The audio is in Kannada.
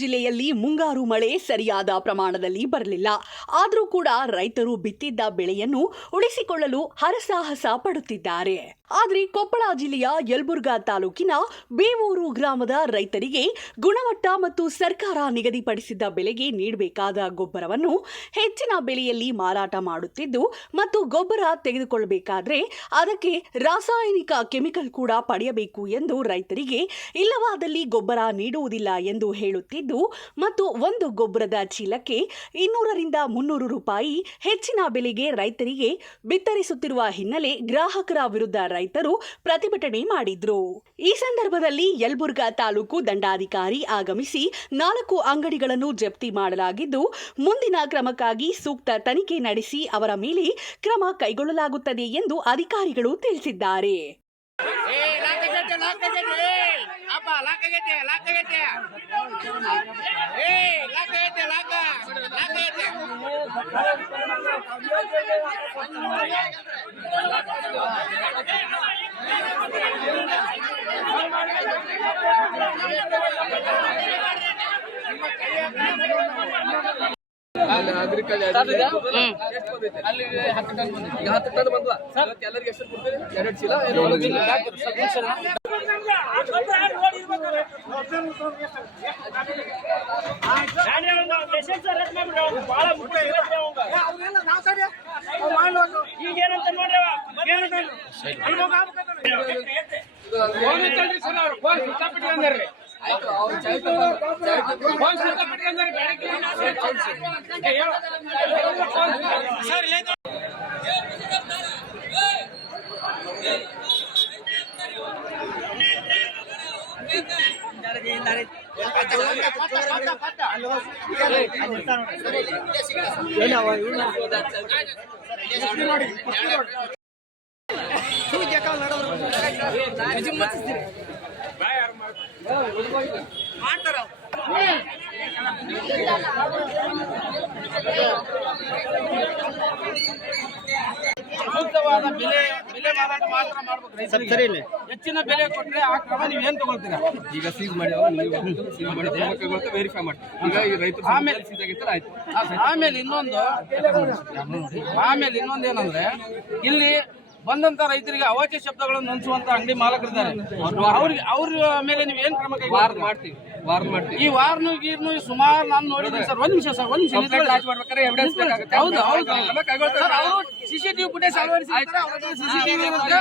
ಜಿಲ್ಲೆಯಲ್ಲಿ ಮುಂಗಾರು ಮಳೆ ಸರಿಯಾದ ಪ್ರಮಾಣದಲ್ಲಿ ಬರಲಿಲ್ಲ. ಆದರೂ ಕೂಡ ರೈತರು ಬಿತ್ತಿದ್ದ ಬೆಳೆಯನ್ನು ಉಳಿಸಿಕೊಳ್ಳಲು ಹರಸಾಹಸ ಪಡುತ್ತಿದ್ದಾರೆ. ಆದರೆ ಕೊಪ್ಪಳ ಜಿಲ್ಲೆಯ ಯಲಬುರ್ಗಾ ತಾಲೂಕಿನ ಬೇವೂರು ಗ್ರಾಮದ ರೈತರಿಗೆ ಗುಣಮಟ್ಟ ಮತ್ತು ಸರ್ಕಾರ ನಿಗದಿಪಡಿಸಿದ್ದ ಬೆಲೆಗೆ ನೀಡಬೇಕಾದ ಗೊಬ್ಬರವನ್ನು ಹೆಚ್ಚಿನ ಬೆಲೆಯಲ್ಲಿ ಮಾರಾಟ ಮಾಡುತ್ತಿದ್ದು ಮತ್ತು ಗೊಬ್ಬರ ತೆಗೆದುಕೊಳ್ಳಬೇಕಾದ್ರೆ ಅದಕ್ಕೆ ರಾಸಾಯನಿಕ ಕೆಮಿಕಲ್ ಕೂಡ ಪಡೆಯಬೇಕು ಎಂದು ರೈತರಿಗೆ ಇಲ್ಲವಾದಲ್ಲಿ ಗೊಬ್ಬರ ನೀಡುವುದಿಲ್ಲ ಎಂದು ಹೇಳುತ್ತಿದ್ದು ಮತ್ತು ಒಂದು ಗೊಬ್ಬರದ ಚೀಲಕ್ಕೆ 200ರಿಂದ 300 ರೂಪಾಯಿ ಹೆಚ್ಚಿನ ಬೆಲೆಗೆ ರೈತರಿಗೆ ಬಿತ್ತರಿಸುತ್ತಿರುವ ಹಿನ್ನೆಲೆ ಗ್ರಾಹಕರ ವಿರುದ್ಧ ರೈತರು ಪ್ರತಿಭಟನೆ ಮಾಡಿದ್ರು. ಈ ಸಂದರ್ಭದಲ್ಲಿ ಯಲಬುರ್ಗಾ ತಾಲೂಕು ದಂಡಾಧಿಕಾರಿ ಆಗಮಿಸಿ 4 ಅಂಗಡಿಗಳನ್ನು ಜಪ್ತಿ ಮಾಡಲಾಗಿದ್ದು ಮುಂದಿನ ಕ್ರಮಕ್ಕಾಗಿ ಸೂಕ್ತ ತನಿಖೆ ನಡೆಸಿ ಅವರ ಮೇಲೆ ಕ್ರಮ ಕೈಗೊಳ್ಳಲಾಗುತ್ತದೆ ಎಂದು ಅಧಿಕಾರಿಗಳು ತಿಳಿಸಿದ್ದಾರೆ. ಸೂಕ್ತವಾದ ಬೆಲೆ ಮಾರಾಟ ಮಾತ್ರ ಮಾಡಬೇಕು. ಹೆಚ್ಚಿನ ಬೆಲೆ ಕೊಟ್ಟರೆ ಆ ಕ್ರಮ ನೀವು ಏನ್ ತಗೊಳ್ತೀರಾ? ಈಗ ಸೀಸ್ ಮಾಡಿ ವೆರಿಫೈ ಮಾಡಿ ಈಗ ಈ ರೈತರು ಆಮೇಲೆ ಇನ್ನೊಂದು ಏನಂದ್ರೆ ಇಲ್ಲಿ ಬಂದಂತ ರೈತರಿಗೆ ಅವಾಚ್ಯ ಶಬ್ದಗಳನ್ನು ಹೊಂಚುವಂತ ಅಂಗಡಿ ಮಾಲಕರಿದ್ದಾರೆ. ಅವ್ರ ಮೇಲೆ ನೀವು ಏನ್ ಕ್ರಮ ಮಾಡ್ತೀವಿ? ಈ ವಾರ್ನು ಗೀರ್ನು ಸುಮಾರು ನಾನು ನೋಡಿದ್ದೀನಿ ಸರ್. ಒಂದ್ ನಿಮಿಷ ಹೌದು CCTV ಫುಟೇಜ್ ಅಳವಡಿಸಿರ್ತಾರೆ. CCTV ಇರುತ್ತೆ.